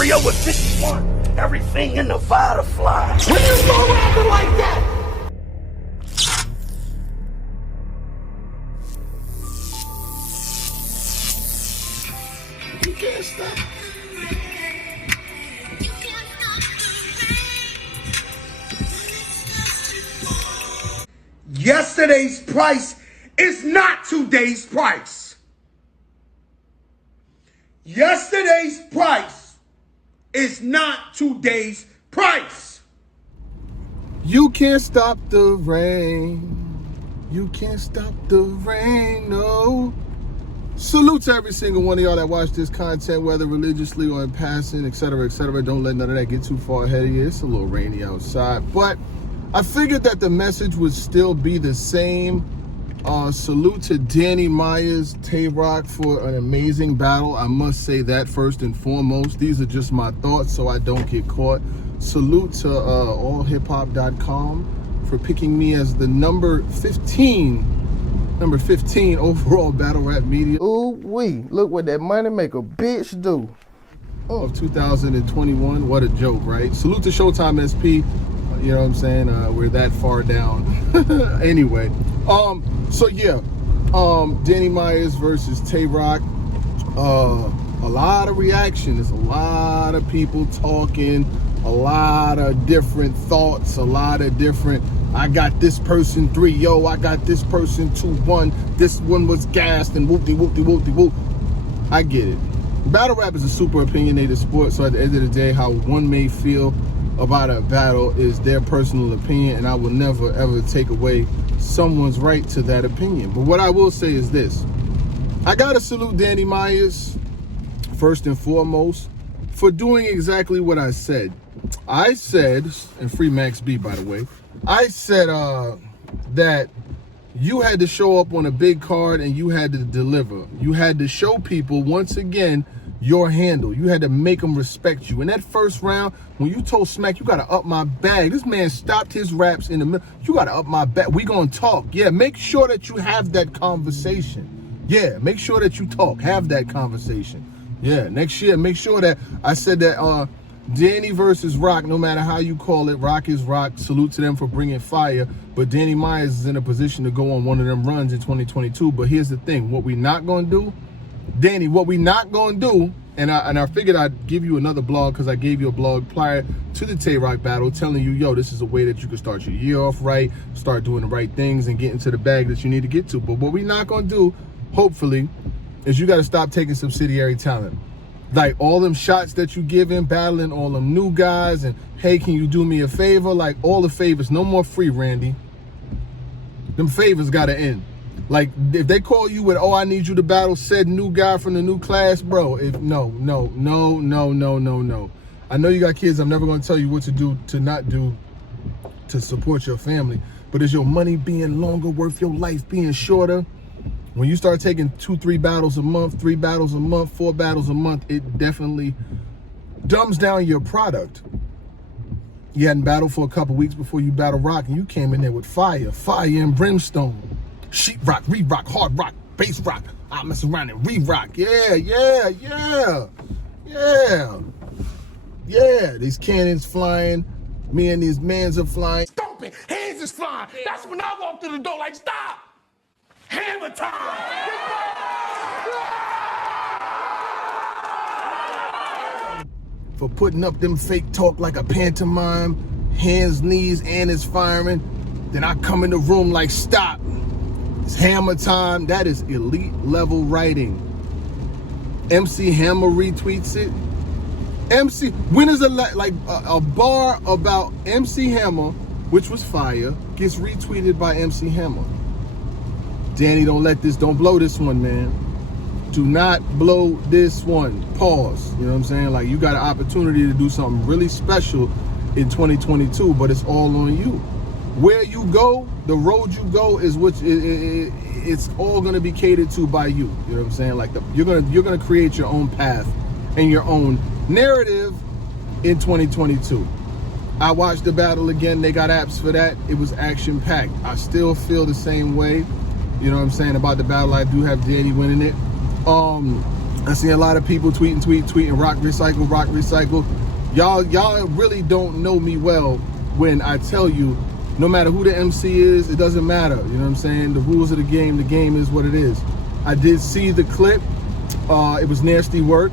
stereo with 51. Everything in Nevada flies. When you go rapping like that. You can't stop. Yesterday's price is not today's price. Yesterday's price is not today's price. You can't stop the rain. You can't stop the rain, no. Salute to every single one of y'all that watch this content, whether religiously or in passing, etc., etc. Don't let none of that get too far ahead of you. It's a little rainy outside, but I figured that the message would still be the same. Salute to Danny Myers, Tay-Rock for an amazing battle. I must say that first and foremost. These are just my thoughts so I don't get caught. Salute to allhiphop.com for picking me as the number 15 overall battle rap media. Ooh wee, look what that money make a bitch do. Of 2021, what a joke, right? Salute to Showtime SP. You know what I'm saying? We're that far down. Anyway, so yeah, Danny Myers versus Tay-Rock. A lot of reaction. There's a lot of people talking, a lot of different thoughts, a lot of different, I got this person 3-0, I got this person 2-1, this one was gassed and whoop-de-whoop-de-whoop-de-whoop. I get it. Battle rap is a super opinionated sport, so at the end of the day, how one may feel about a battle is their personal opinion, and I will never ever take away someone's right to that opinion. But what I will say is this: I gotta salute Danny Myers first and foremost for doing exactly what I said. I said, and free Max B, by the way, I said that you had to show up on a big card and you had to deliver. You had to show people once again your handle. You had to make them respect you. In that first round, when you told Smack, you gotta up my bag. This man stopped his raps in the middle. You gotta up my bag. We gonna talk. Yeah, make sure that you have that conversation. Yeah, make sure that you talk. Have that conversation. Yeah, next year, make sure that I said that Danny versus Rock, no matter how you call it, Rock is Rock. Salute to them for bringing fire. But Danny Myers is in a position to go on one of them runs in 2022. But here's the thing: what we not gonna do, Danny, what we not gonna do, and I figured I'd give you another blog because I gave you a blog prior to the Tay-Rock battle telling you, yo, this is a way that you can start your year off right, start doing the right things and get into the bag that you need to get to. But what we not gonna do, hopefully, is you gotta stop taking subsidiary talent. Like all them shots that you giving, battling all them new guys, and hey, can you do me a favor? Like all the favors, no more free, Randy. Them favors gotta end. Like if they call you with, oh, I need you to battle said new guy from the new class, bro. No. I know you got kids. I'm never gonna tell you what to do, to not do, to support your family. But is your money being longer worth your life being shorter? When you start taking 2-3 battles a month, 3 battles a month, 4 battles a month, it definitely dumbs down your product. You hadn't battled for a couple weeks before you battle Rock, and you came in there with fire and brimstone. Sheet rock, re-rock, hard rock, bass rock. I mess around and re-rock. Yeah. These cannons flying. Me and these mans are flying. Stomping, hands is flying. That's when I walk through the door like, stop. Hammertime. For putting up them fake talk like a pantomime. Hands, knees, and it's firing. Then I come in the room like, stop. It's Hammer time. That is elite level writing. MC Hammer retweets it. MC, when is a bar about MC Hammer, which was fire, gets retweeted by MC Hammer? Danny, don't blow this one, man. Do not blow this one. Pause. You know what I'm saying? Like, you got an opportunity to do something really special in 2022, but it's all on you. Where you go, the road you go is it's all gonna be catered to by you. You know what I'm saying? Like you're gonna create your own path and your own narrative in 2022. I watched the battle again. They got apps for that. It was action packed. I still feel the same way. You know what I'm saying about the battle. I do have Danny winning it. I see a lot of people tweeting rock recycle. Y'all really don't know me well when I tell you, no matter who the MC is, it doesn't matter. You know what I'm saying? The rules of the game is what it is. I did see the clip. It was nasty work,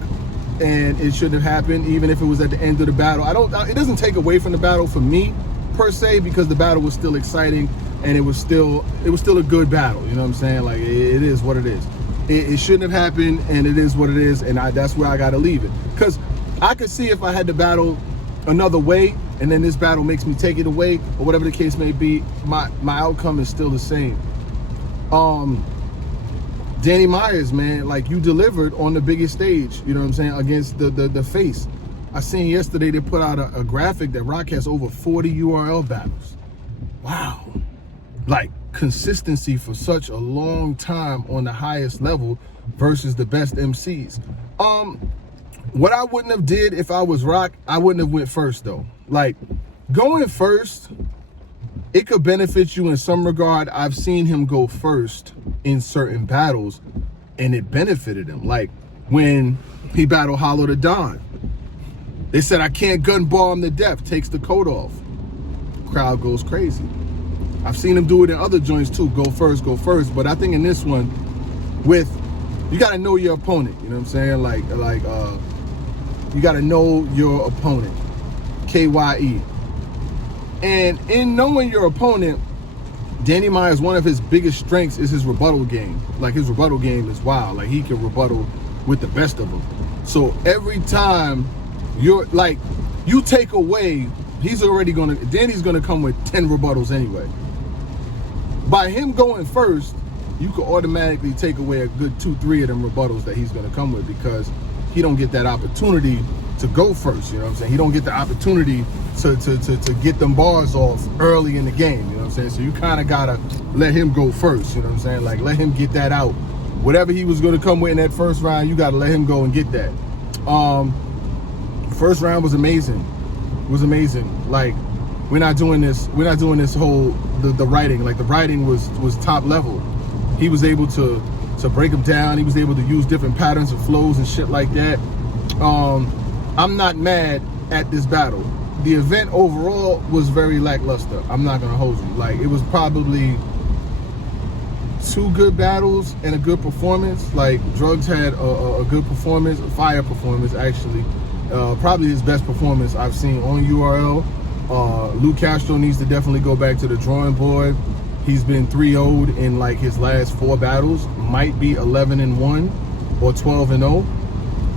and it shouldn't have happened, even if it was at the end of the battle. It doesn't take away from the battle for me, per se, because the battle was still exciting, and it was still a good battle. You know what I'm saying? Like, it is what it is. It shouldn't have happened, and it is what it is, and that's where I got to leave it. Because I could see if I had to battle another way, and then this battle makes me take it away, or whatever the case may be, my outcome is still the same. Danny Myers, man, like, you delivered on the biggest stage, you know what I'm saying, against the face. I seen yesterday they put out a graphic that Rock has over 40 URL battles. Wow. Like, consistency for such a long time on the highest level versus the best MCs. What I wouldn't have did if I was Rock, I wouldn't have went first, though. Like, going first, it could benefit you in some regard. I've seen him go first in certain battles, and it benefited him. Like, when he battled Hollow the Don, they said, I can't gun ball him to death, takes the coat off. Crowd goes crazy. I've seen him do it in other joints too, go first. But I think in this one, you got to know your opponent, you know what I'm saying? Like you got to know your opponent, KYE. And in knowing your opponent, Danny Myers, one of his biggest strengths is his rebuttal game. Like, his rebuttal game is wild. Like, he can rebuttal with the best of them. So every time you take away, Danny's gonna come with 10 rebuttals anyway. By him going first, you could automatically take away a good 2-3 of them rebuttals that he's gonna come with, because he don't get that opportunity to go first, you know what I'm saying? He don't get the opportunity to get them bars off early in the game, you know what I'm saying? So you kind of gotta let him go first, you know what I'm saying? Like, let him get that out. Whatever he was gonna come with in that first round, you gotta let him go and get that. First round was amazing. It was amazing. Like, we're not doing this whole the writing. Like, the writing was top level. He was able to break them down. He was able to use different patterns and flows and shit like that. I'm not mad at this battle. The event overall was very lackluster. I'm not gonna hold you. Like, it was probably 2 good battles and a good performance. Like, Drugs had a good performance, a fire performance actually. Probably his best performance I've seen on URL. Luke Castro needs to definitely go back to the drawing board. He's been 3-0'd in like his last 4 battles. Might be 11-1 or 12-0.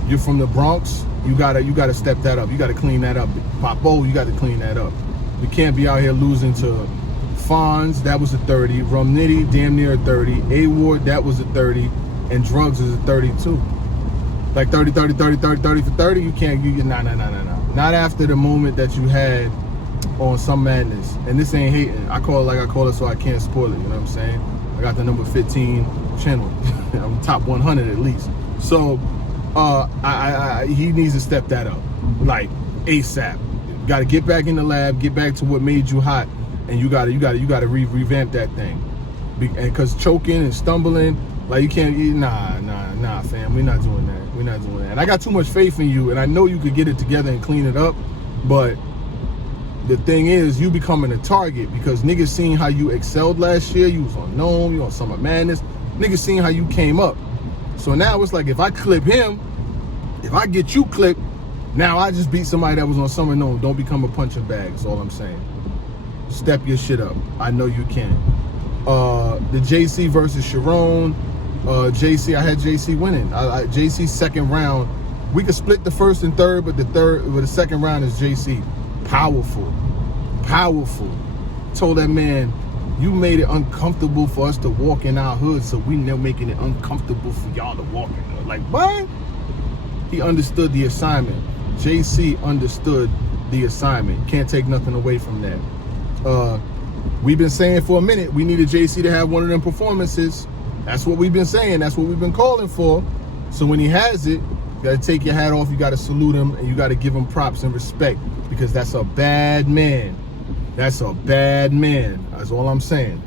You're from the Bronx. You gotta step that up. You gotta clean that up. Papo, you gotta clean that up. We can't be out here losing to Fonz. That was a 30. Rum Nitty, damn near a 30. A-Ward, that was a 30. And Drugs is a 32. Like 30 for 30. You can't. Nah. Not after the moment that you had on Some Madness. And this ain't hating. I call it like I call it, so I can't spoil it. You know what I'm saying? I got the number 15 channel. I'm top 100 at least. So he needs to step that up, like ASAP. You got to get back in the lab, get back to what made you hot, and you got to revamp that thing. Because choking and stumbling, like, you can't. Nah, fam. We're not doing that. And I got too much faith in you, and I know you could get it together and clean it up. But the thing is, you becoming a target, because niggas seen how you excelled last year. You was on Gnome, you on Summer Madness. Niggas seen how you came up. So now it's like, if I clip him, if I get you clipped, now I just beat somebody that was on Summer Gnome. Don't become a punching bag, is all I'm saying. Step your shit up. I know you can. The JC versus Sharon. JC, I had JC winning. JC second round. We could split the first and third, but the second round is JC. Powerful. Told that man, you made it uncomfortable for us to walk in our hood, so we now making it uncomfortable for y'all to walk in. Like, what? He understood the assignment. JC understood the assignment. Can't take nothing away from that. We've been saying for a minute, we needed JC to have one of them performances. That's what we've been saying. That's what we've been calling for. So when he has it, you got to take your hat off. You got to salute him, and you got to give him props and respect, because that's a bad man. That's a bad man. That's all I'm saying.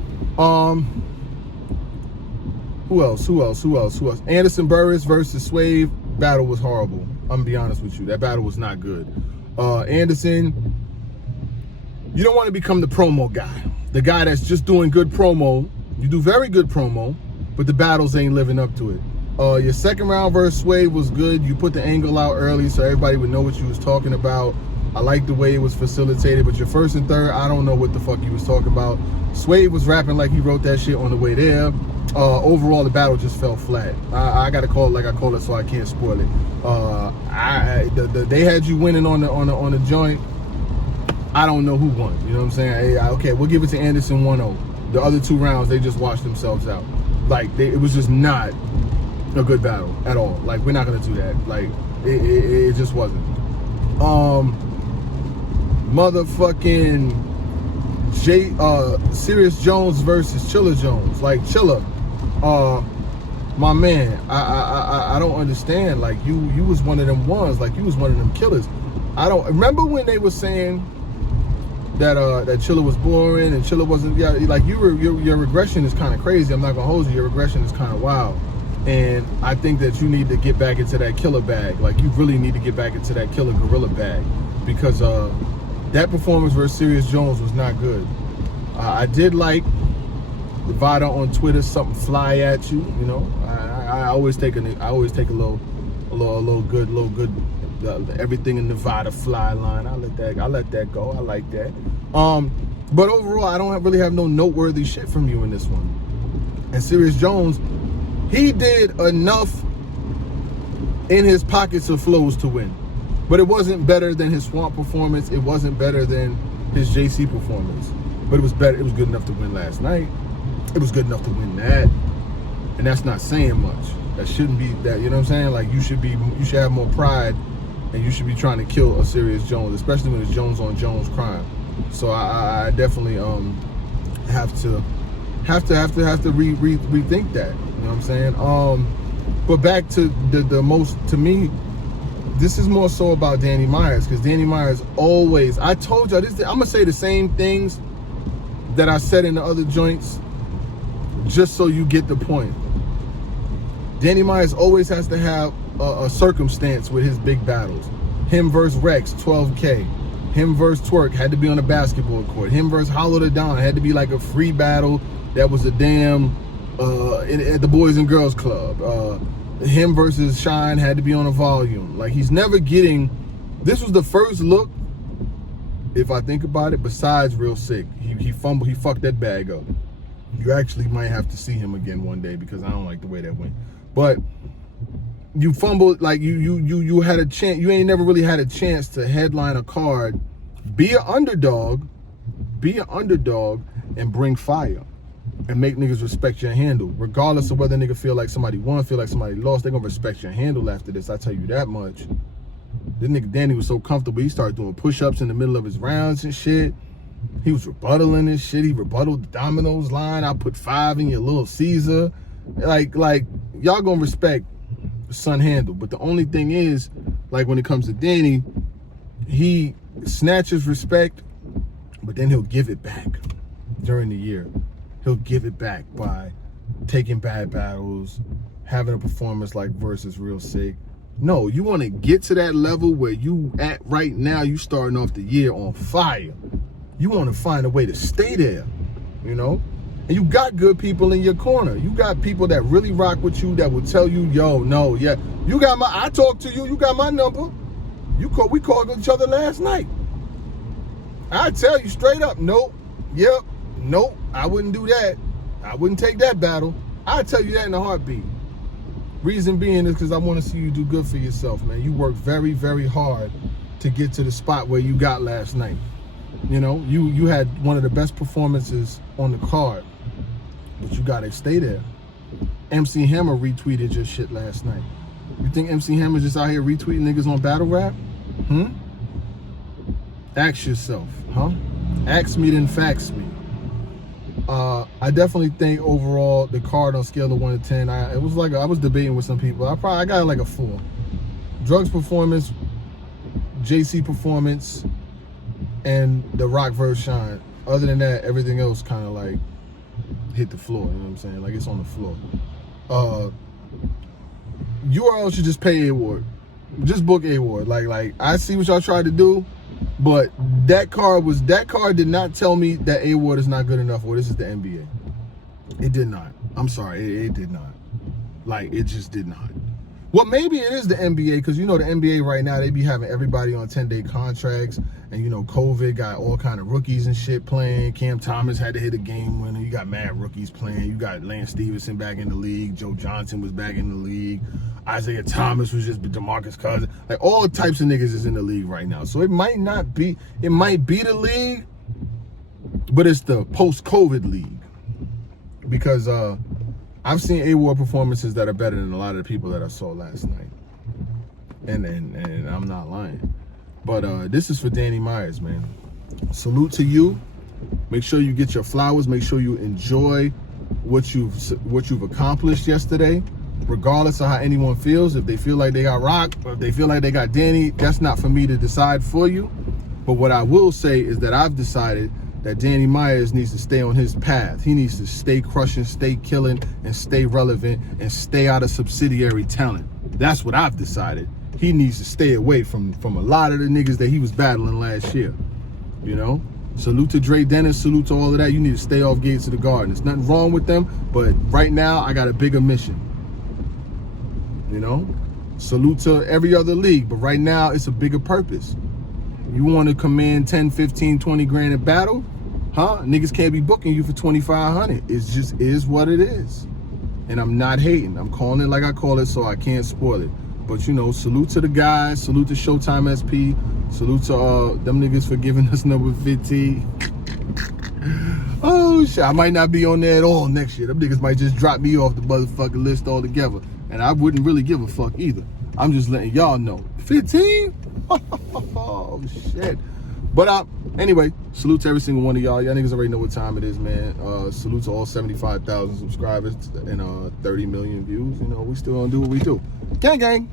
Who else? Anderson Burris versus Swave. Battle was horrible. I'm gonna be honest with you. That battle was not good. Anderson, you don't want to become the promo guy. The guy that's just doing good promo. You do very good promo, but the battles ain't living up to it. Your second round versus Swave was good. You put the angle out early so everybody would know what you was talking about. I like the way it was facilitated, but your first and third, I don't know what the fuck he was talking about. Swave was rapping like he wrote that shit on the way there. Overall, the battle just fell flat. I gotta call it like I call it, so I can't spoil it. They had you winning on the joint. I don't know who won. You know what I'm saying? Okay, we'll give it to Anderson 1-0. The other 2 rounds, they just washed themselves out. Like it was just not a good battle at all. Like we're not gonna do that. Like it just wasn't. Motherfucking Sirius Jones versus Chilla Jones. Like Chilla, my man, I don't understand. Like you was one of them ones. Like you was one of them killers. I don't remember when they were saying that Chilla was boring and Chilla wasn't. Yeah, like your regression is kind of crazy. I'm not gonna hold you. Your regression is kind of wild. And I think that you need to get back into that killer bag. Like you really need to get back into that killer gorilla bag because that performance versus Sirius Jones was not good. I did like the Vada on Twitter, something fly at you. You know, I always take a little good, everything in Nevada fly line. I let that go. I like that. But overall, I don't really have no noteworthy shit from you in this one. And Sirius Jones, he did enough in his pockets of flows to win. But it wasn't better than his Swamp performance. It wasn't better than his JC performance. But it was better. It was good enough to win last night. It was good enough to win that. And that's not saying much. That shouldn't be that, you know what I'm saying? Like you should have more pride and you should be trying to kill a Sirius Jones, especially when it's Jones on Jones crime. So I definitely have to rethink that. You know what I'm saying? But back to the most, to me, this is more so about Danny Myers, because Danny Myers always, I told y'all this, I'm gonna say the same things that I said in the other joints, just so you get the point. Danny Myers always has to have a circumstance with his big battles. Him versus Rex, 12K. Him versus Twerk had to be on a basketball court. Him versus Hollow the Don had to be like a free battle that was a damn at the Boys and Girls Club. Him versus Shine had to be on a volume. Like he's never getting. This was the first look, if I think about it, besides Real Sick. He fumbled. He fucked that bag up. You actually might have to see him again one day because I don't like the way that went. But you fumbled, like you had a chance. You ain't never really had a chance to headline a card, be an underdog, and bring fire. And make niggas respect your handle. Regardless of whether nigga feel like somebody won, feel like somebody lost, they gonna respect your handle after this, I tell you that much. This nigga Danny was so comfortable, he started doing push-ups in the middle of his rounds and shit. He was rebuttaling this shit. He rebutted the Domino's line. I put 5 in your Little Caesar. Like y'all gonna respect son handle. But the only thing is, like when it comes to Danny, he snatches respect, but then he'll give it back during the year. He'll give it back by taking bad battles, having a performance like versus Real Sick. No, you want to get to that level where you at right now. You starting off the year on fire. You want to find a way to stay there, you know? And you got good people in your corner. You got people that really rock with you that will tell you, yo, no, yeah. You got I talked to you. You got my number. We called each other last night. I tell you straight up, nope, yep, nope, I wouldn't do that. I wouldn't take that battle. I'd tell you that in a heartbeat. Reason being is because I want to see you do good for yourself, man. You worked very, very hard to get to the spot where you got last night. You know, you had one of the best performances on the card, but you gotta stay there. MC Hammer retweeted your shit last night. You think MC Hammer's just out here retweeting niggas on battle rap? Ask yourself, huh? Ask me, then fax me. I definitely think overall the card on scale of 1 to 10, it was like I was debating with some people. I got like a 4. Drugs performance, JC performance, and the Rock versus Shine. Other than that, everything else kind of like hit the floor. You know what I'm saying? Like it's on the floor. URL should just pay A-Ward. Just book A-Ward. Like I see what y'all tried to do, but that card did not tell me that A-Ward is not good enough, or this is the NBA. It did not. I'm sorry, it did not. Like, it just did not. Well, maybe it is the NBA, because you know the NBA right now, they be having everybody on 10-day contracts, and you know COVID got all kind of rookies and shit playing. Cam Thomas had to hit a game winner. You got mad rookies playing. You got Lance Stevenson back in the league. Joe Johnson was back in the league. Isaiah Thomas was just DeMarcus Cousins. Like, all types of niggas is in the league right now. So it might be the league, but it's the post-COVID league. Because I've seen A-Ward performances that are better than a lot of the people that I saw last night. And I'm not lying. But this is for Danny Myers, man. Salute to you. Make sure you get your flowers. Make sure you enjoy what you've accomplished yesterday. Regardless of how anyone feels, if they feel like they got rocked, or if they feel like they got Danny, that's not for me to decide for you. But what I will say is that I've decided that Danny Myers needs to stay on his path. He needs to stay crushing, stay killing, and stay relevant, and stay out of subsidiary talent. That's what I've decided. He needs to stay away from a lot of the niggas that he was battling last year. You know? Salute to Dre Dennis, salute to all of that. You need to stay off Gates of the Garden. There's nothing wrong with them, but right now I got a bigger mission. You know? Salute to every other league, but right now it's a bigger purpose. You want to command 10, 15, 20 grand in battle? Huh? Niggas can't be booking you for 2,500. It just is what it is. And I'm not hating. I'm calling it like I call it, so I can't spoil it. But, you know, salute to the guys. Salute to Showtime SP. Salute to them niggas for giving us number 15. Oh, shit. I might not be on there at all next year. Them niggas might just drop me off the motherfucking list altogether. And I wouldn't really give a fuck either. I'm just letting y'all know. 15? Oh, shit. But anyway, salute to every single one of y'all. Y'all niggas already know what time it is, man. Salute to all 75,000 subscribers and 30 million views. You know, we still gonna do what we do. Gang, gang.